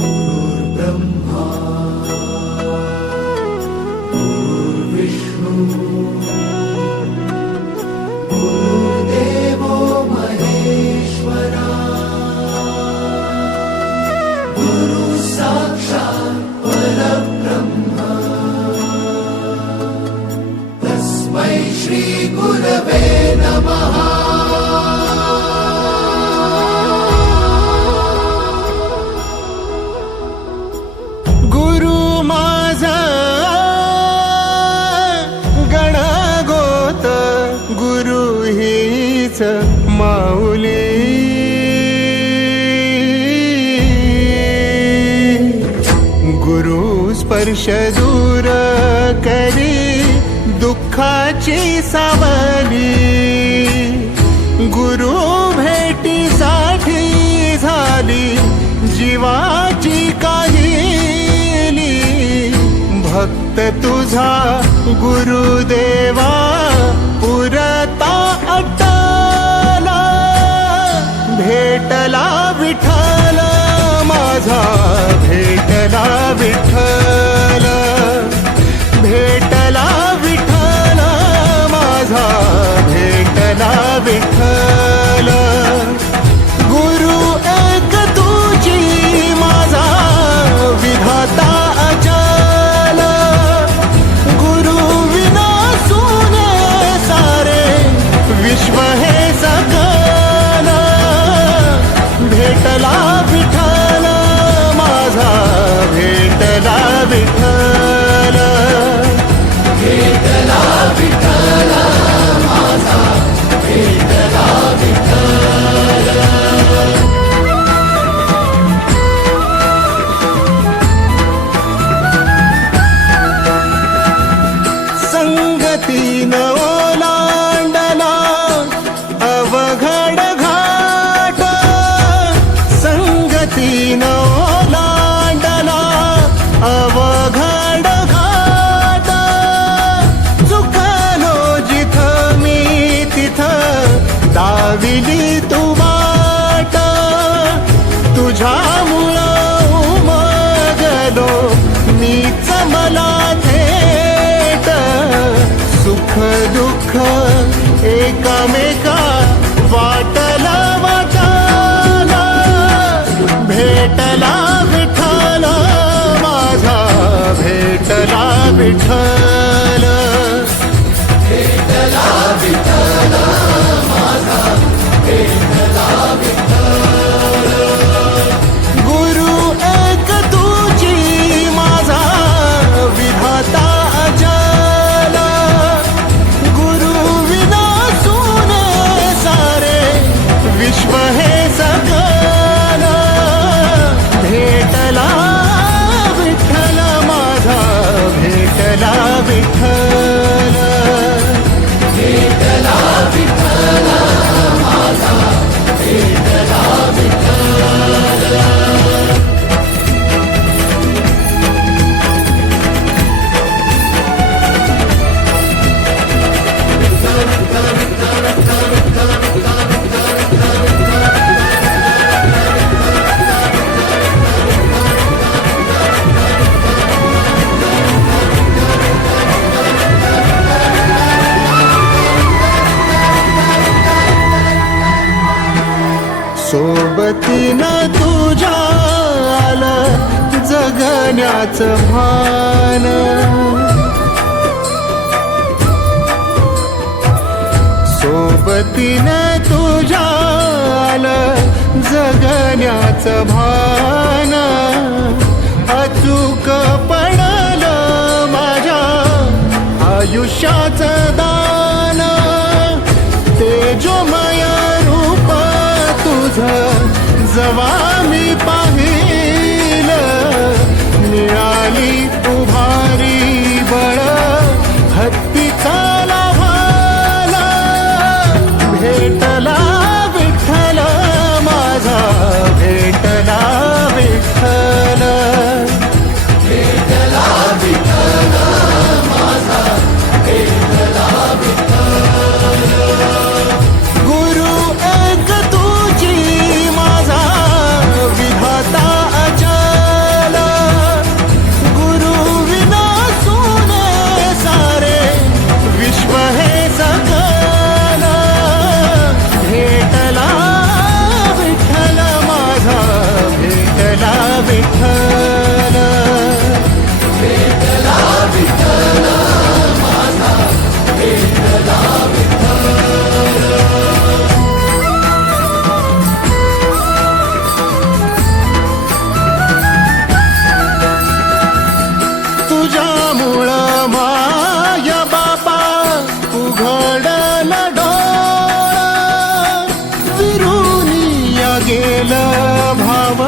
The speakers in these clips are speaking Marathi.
गुरुर्ब्रह्मा गुरुर्विष्णू गुरुर्देवो महेश्वरा गुरु साक्षात् परब्रह्म तस्मै श्री गुरवे नमः। माऊली गुरु स्पर्श दूर करी दुःखाची सावली गुरु भेटीसाठी झाली जीवाची काहिली भक्त तुझा गुरुदेवा पुरता अट्टला भेटला विठ्ठल माझा भेटला विठ्ठल भेटला विठ्ठल माझा भेटला विठ्ठल गुरु एक तुझी माझा विधाता अचल गुरु विना सुने सारे विश्व हे सकल भेटला विठ्ठल माझा भेटला विठ्ठल भेटला विठ्ठल माझा भेटला विठ्ठल। संगतीन ओलांडला अवघड घाट संगतीन ओलांडला अवघड घाट चुकलो जिथं मी तिथं दाविली तू वाट तुझ्यामुळं उमगलो मीच मला थेट सुख दुःख एकामेका वाटला वाटाला भेटला विठ्ठल माझा भेटला विठ्ठल भेटला विठ्ठल माझा भेटला विठ्ठल गुरु एक तुझी माझा विधाता अचल गुरु विना सुने सारे विश्व हे सकल भेटला विठ्ठल माझा भेटला विठ्ठल भेटला विठ्ठल माझा भेटला विठ्ठल। सोबतीनं तुझ्या आलं जगण्याचं भान सोबतीनं तुझ्या आलं जगण्याचं भान अचूक पडलं माझ्या आयुष्याचं दान तेजोमय रूप तुझं जवा मी पाहिलं मिळाली उभारी बळ हत्तीचा लाभाला भेटला विठ्ठल माझा भेटला विठ्ठल भेटला विठ्ठल माझा भेटला विठ्ठल गुरु एक तुझी माझा उमटेल भाव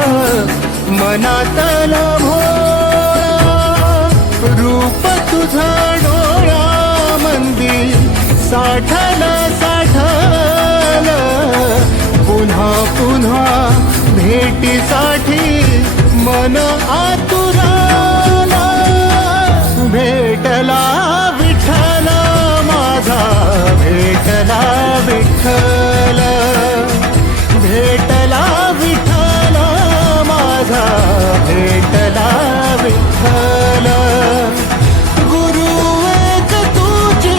मनातल भोळा रूप तुझं डोळ्यामंदी साठल साठल पुन्हा पुन्हा भेटीसाठी मन आतुराला भेटला विठ्ठल माझा भेटला विठ्ठल भेटला विठ्ठल माझा भेटला विठ्ठल गुरु एक तुझी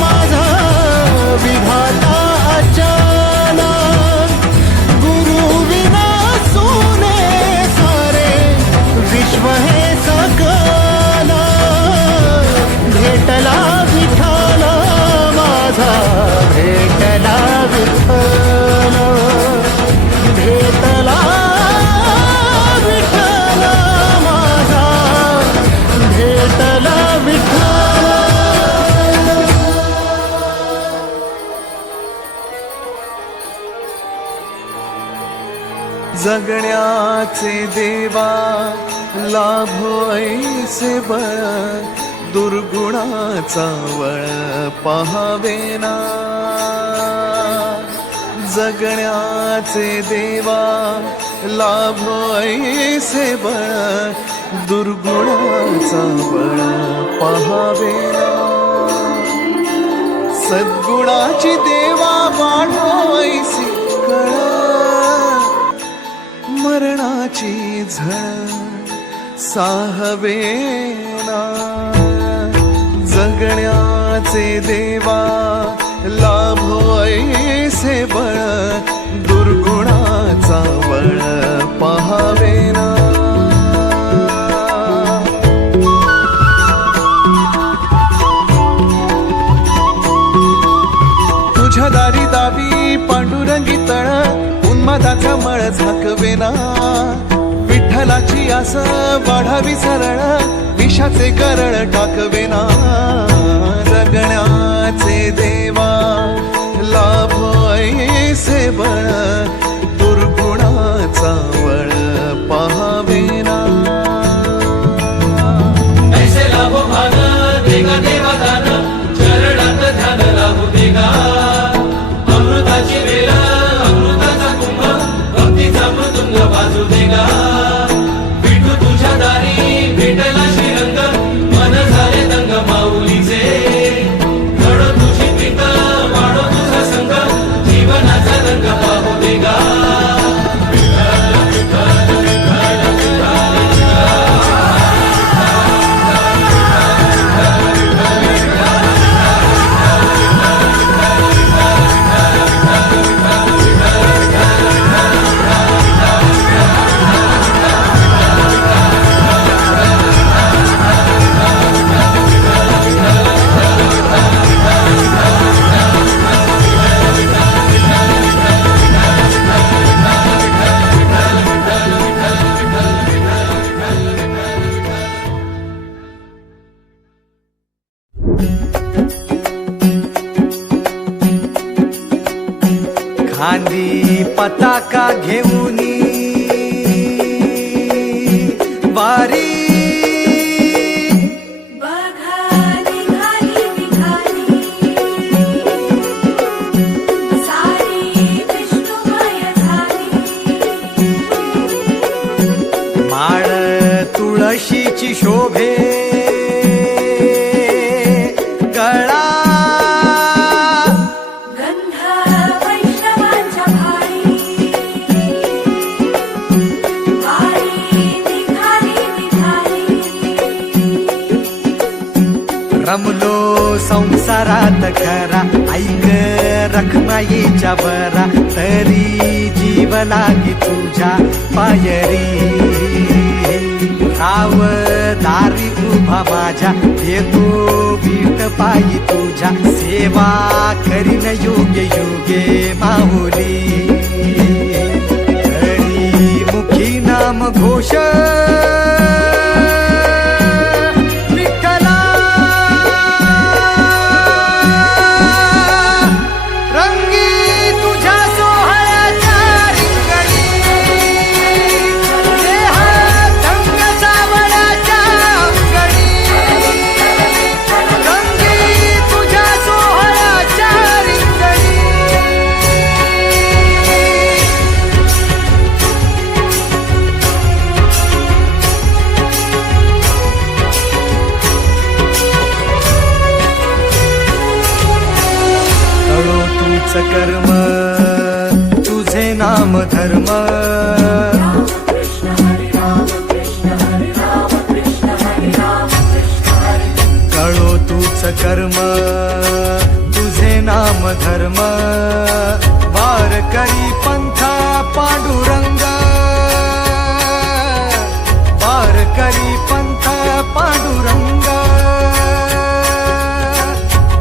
माझा विधाता अचानक गुरु विना सोने सारे विश्व हे सकल भेटला विठ्ठल माझा भेटला विठ्ठल भेटला विठ्ठल माझा भेटला विठ्ठल जगण्याचे देवा लाभो ऐसे बळ दुर्गुणाचा वळ पहावेना जगण्याचे देवा लाभो ऐसे बळ दुर्गुणाचा बळ पहावेना सद्गुणाची देवा वाढो ऐसी कळ मरणाची झळ साहवेना जगण्याचे देवा लाभो ऐसे बळ दुर्गुणाचा बळ पहावेना तुझ्या दारी दावी पांडुरंगी तळ उन्मादाचा मळ झाकवेना विठ्ठलाची आस वाढावी सरळ विषाचे करळ टाकवेना जगण्याचे देवा लाभो ऐसे बळ दुर्गुणाचा बळ पहावेना ऐसे लाभो भान देगा देवा दान चरणात ध्यान लाभू देगा अमृताची वेळ अमृताचा कुंभ भक्तीचा मृदुंग बाजू देगा विठू तुझ्या दारी भेटला श्रीरंग मन झाले दंग माऊलीचे घडो तुझी प्रीत वाढो तुझा संग जीवनाचा रंग पाहू देगा खांदी पताका घेऊनी वारी बघा निघाली निघाली सारी विष्णुमय झाली माळ तुळशीची शोभे गळा गंध वैष्णवांच्या भाळी वारी निघाली निघाली रमलो संसारात खरा ऐक रखमाईच्या बरा तरी जीव लागी तुझ्या पायरी राव दारी उभा माझ्या येतो वीट पायी तुझ्या सेवा करीन योग्य योगे माहुली हरी मुखी नाम घोष विठ्ठला रंगी तुझ्या सोहळ्याच्या रिंगणी नाम धर्म राम कृष्ण हरे राम कृष्ण हरे राम कृष्ण हरे कळो तूच कर्म तुझे नाम धर्म वार करी पंथा पांडुरंग वार करी पंथा पांडुरंग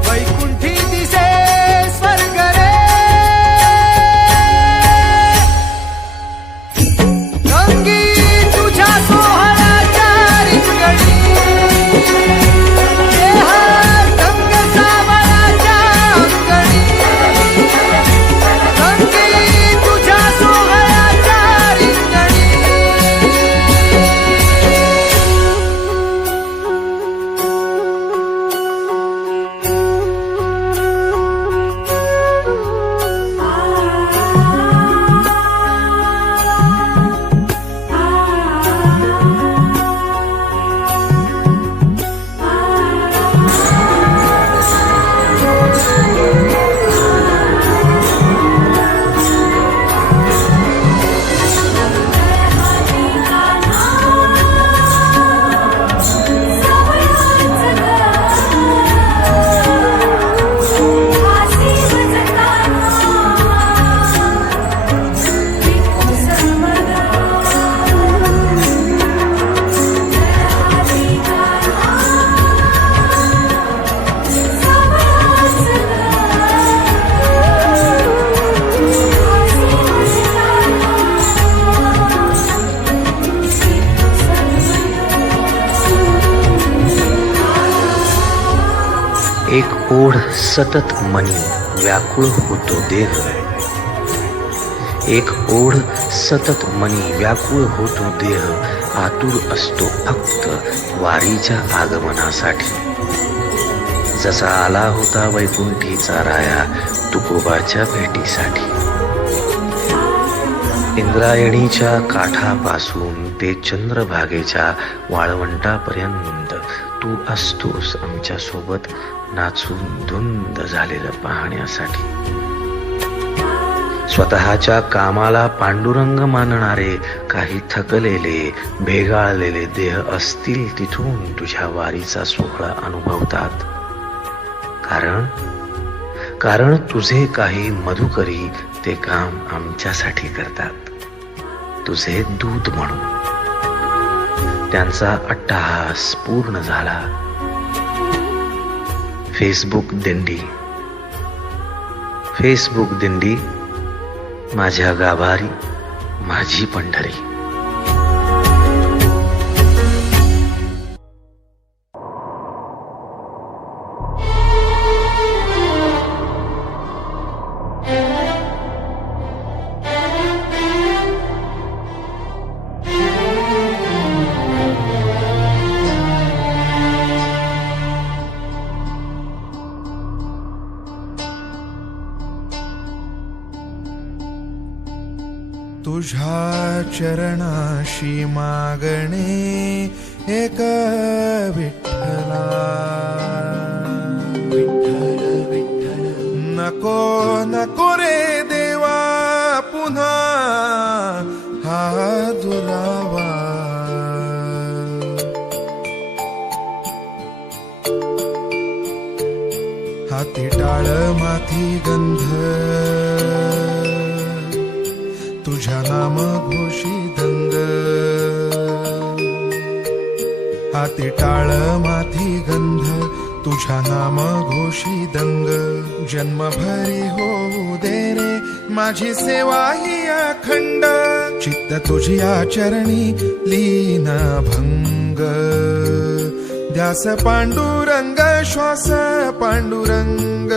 वैकुंठी दिसे स्वर्ग रे रंगी तुझ्या सोहळ्याच्या रिंगणी रंग सावळाच्या अंगणी रंगी तुझ्या सोहळ्याच्या रिंगणी एक ओढ सतत मनी व्याकुळ होतो देह एक ओढ सतत मनी व्याकुळ होतो देह आतुर असतो फक्त वारीच्या आगमनासाठी जसा आला होता वैकुंठीचा राया तुकोबाच्या भेटीसाठी इंद्रायणीच्या काठापासून ते चंद्रभागेच्या वाळवंटापर्यंत तू असतोस आमच्या सोबत नाचून धुंद झालेलं पाहण्यासाठी स्वतःच्या कामाला पांडुरंग मानणारे काही थकलेले भेगाळलेले देह असतील तिथून तुझ्या वारीचा सोहळा अनुभवतात कारण तुझे काही मधुकरी ते काम आमच्यासाठी करतात तुझे दूत म्हणून त्यांचा अट्टहास पूर्ण झाला फेसबुक दिंडी माझ्या गाभारी माझी पंढरी तुझ्या चरणाशी मागणे एक विठ्ठला विठ्ठल विठ्ठल नको नको रे देवा पुन्हा हा दुरावा हाती टाळ माथी गंध तुझ्या नाम घोषी दंग हाती टाळ माथी गंध तुझ्या नाम घोषी दंग जन्मभरी होऊ दे रे माझी सेवा ही अखंड चित्त तुझ्या चरणी लीन भंग ध्यास पांडुरंग श्वास पांडुरंग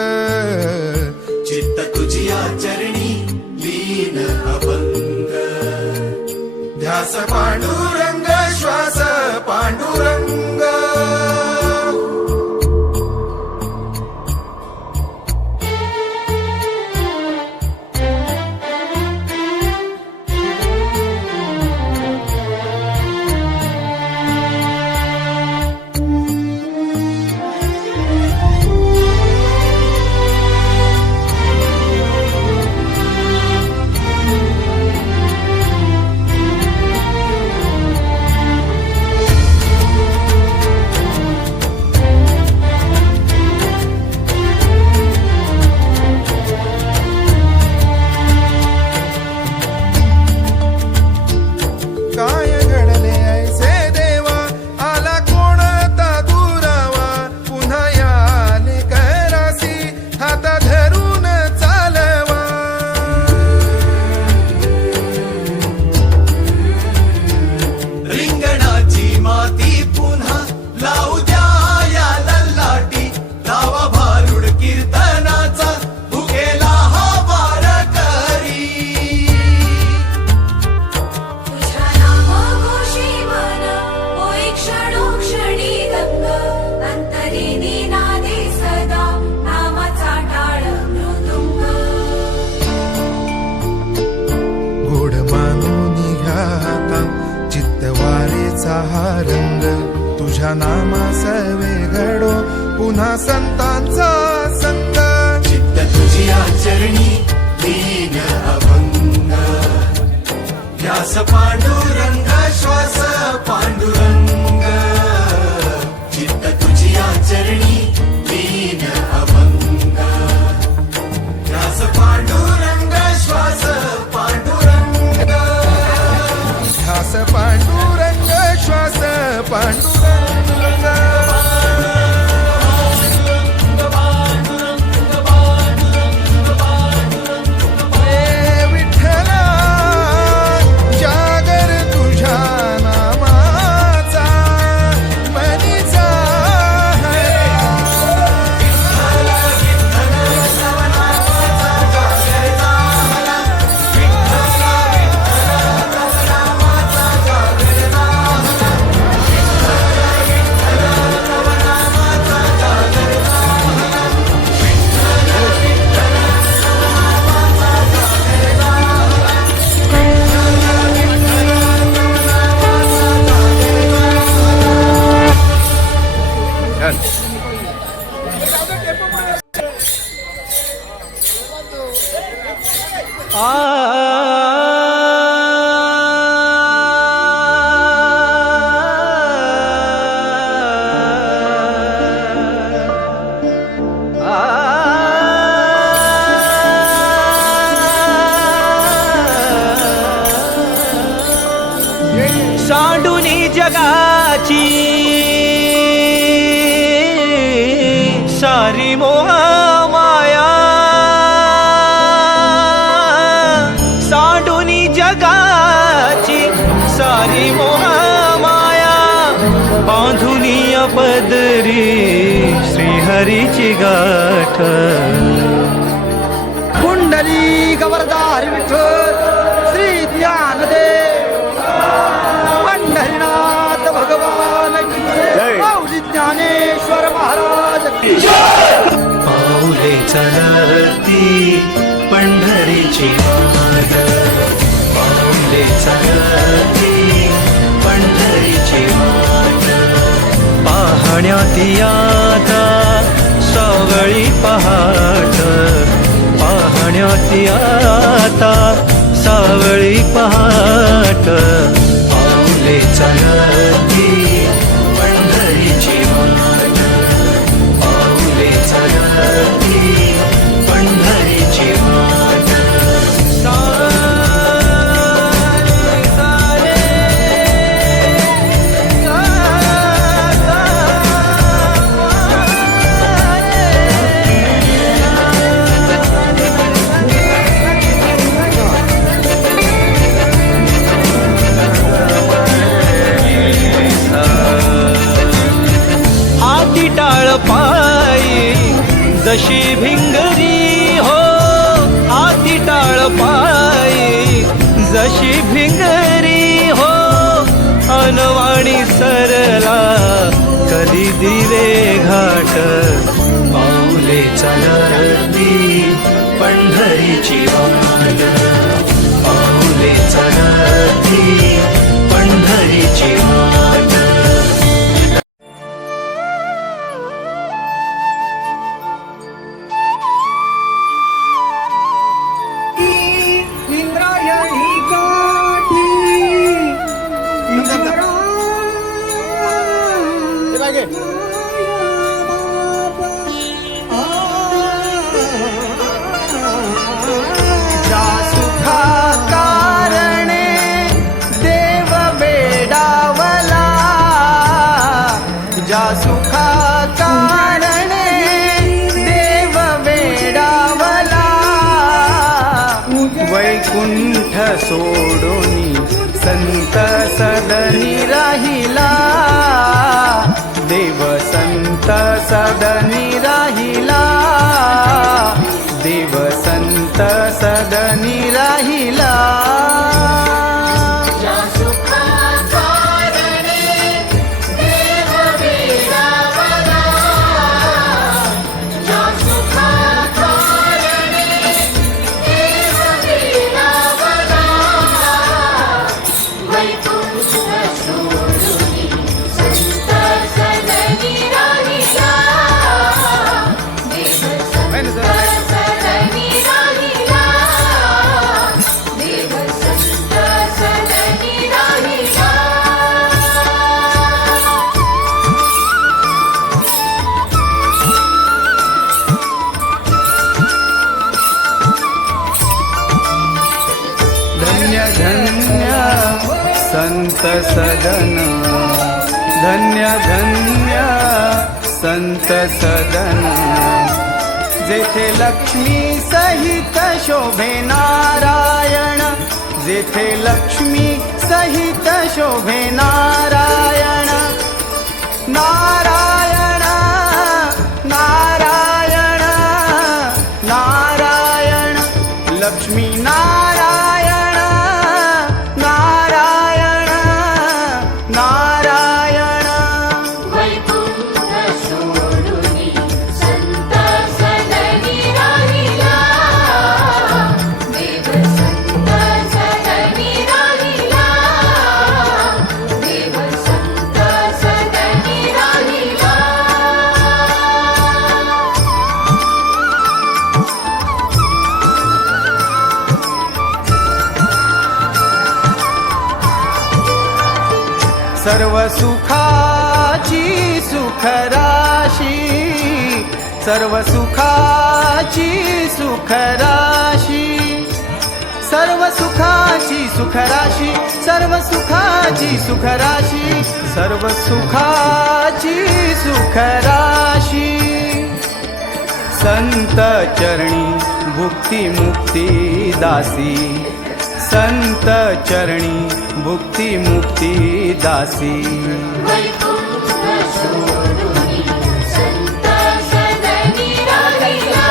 चित्त तुझिया चरणी लीन अभंग ध्यास पांडुरंग श्वास पांडुरंग संतांचा संग चित्त तुझी आचरणी लीन अभंग ध्यास पांडुरंग श्वास पांडुरंग चित्त तुझी आचरणी लीन अभंग ध्यास पांडुरंग श्वास पांडुरंग ध्यास पांडुरंग श्वास पांडुरंग हे विठ्ठला जागर तुझ्या नामाचा मनीचा सांडूनी जगाची सारी मोह माया, सांडूनी जगाची सारी मोह माया, बांधुनी पदरी श्रीहरीची गाठ. कुंडली गवरदार विठ्ठल श्री ज्ञानदेव पंढरीनाथ भगवान माऊली ज्ञानेश्वर महाराज पाऊले चलती पंढरीची वाट पाऊले चलती पंढरीची वाट पाहण्यात आता सावळी पहाट, पाहण्यात आता सावळी पहाट. पाऊले चलती पंढरीची वाट पाऊले चलती पंढरीची वाट हाती टाळ पायी जशी भिंगरी हो, हाती टाळ पायी जशी भिंगरी हो, अनवाणी सरला कधी दिवे घाट. पाऊले चलती पंढरीची वाट पाऊले चलती पंढरीची वाट. इंद्रायणी गाठी ज्या सुखा कारणे देव बेडावला, ज्या सुखा कारणे देव बेडावला, वैकुंठ सोडून संत सदनी राहिला, देव संत सदनी राहिला, देव संत सदनी राहिला. संत सदनी राहिला धन्य संत सदन, धन्य धन्य संत सदन, जेथे लक्ष्मी सहित शोभे नारायण, जेथे लक्ष्मी सहित शोभे नारायण, नारायण नारायण नारायण, लक्ष्मी नारायण नारायण नारायण. वैकुंठ सोडुनी संत सदनी राहिला, देव संत सदनी राहिला, देव संत सदनी राहिला. सर्व सुखाची सुखराशी, सर्व सुखाची सुखराशी, सर्व सुखाची सुखराशी, सर्व सुखाची सुखराशी, सर्व सुखाची सुखराशी, संत चरणी भुक्ती मुक्ती दासी, संत चरणी भुक्ती मुक्ती दासी. वैकुंठ सोडुनी संत सदनी राहिला,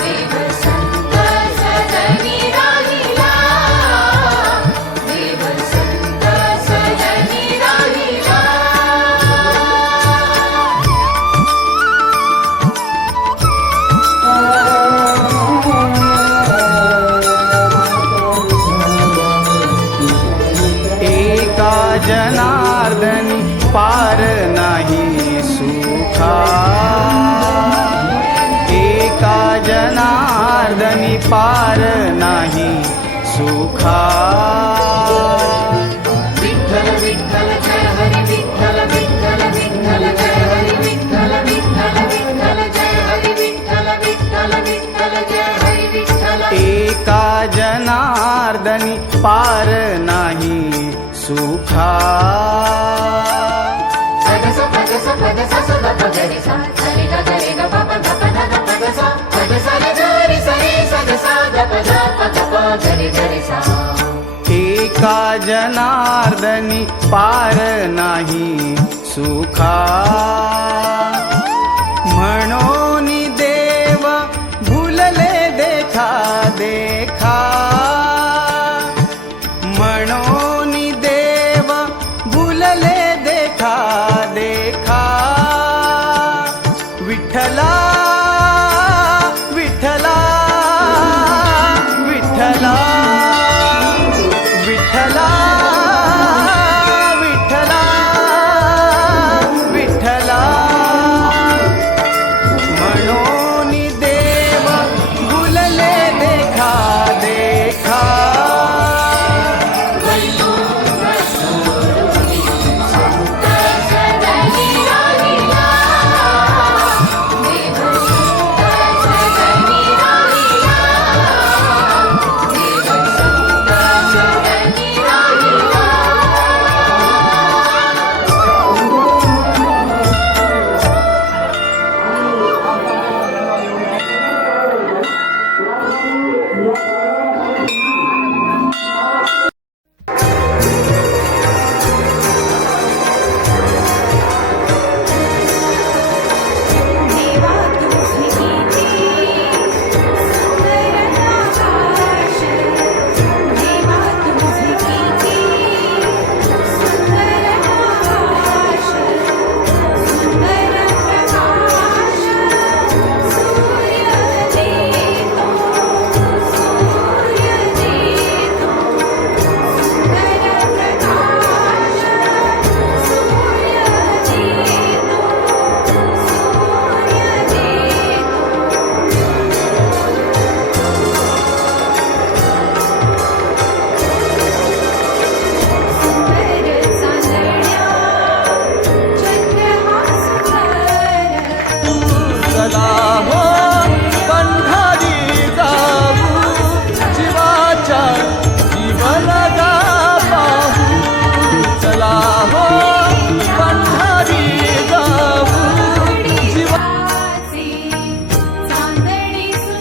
देव संत सदनी राहिला, देव संत सदनी राहिला. एका जनार्दनी पार नाही सुखा, एका जनार्दनी पार नाही सुखा. विठ्ठल विठ्ठल जय हरी विठ्ठल विठ्ठल विठ्ठल जय हरी विठ्ठल विठ्ठल विठ्ठल जय हरी विठ्ठल विठ्ठल विठ्ठल जय हरी विठ्ठल. एका जनार्दनी पार नाही सुखा. पदस पदस पदस सद पदरे सा सरे ग गरे ग प प ध प ध ध पदस पदस रे गरे सरे सद सा द प ध प ध प गरे गरे सा. एका जनार्दनी पार नाही सुखा. म्हणून देव भूलले देखा देखा,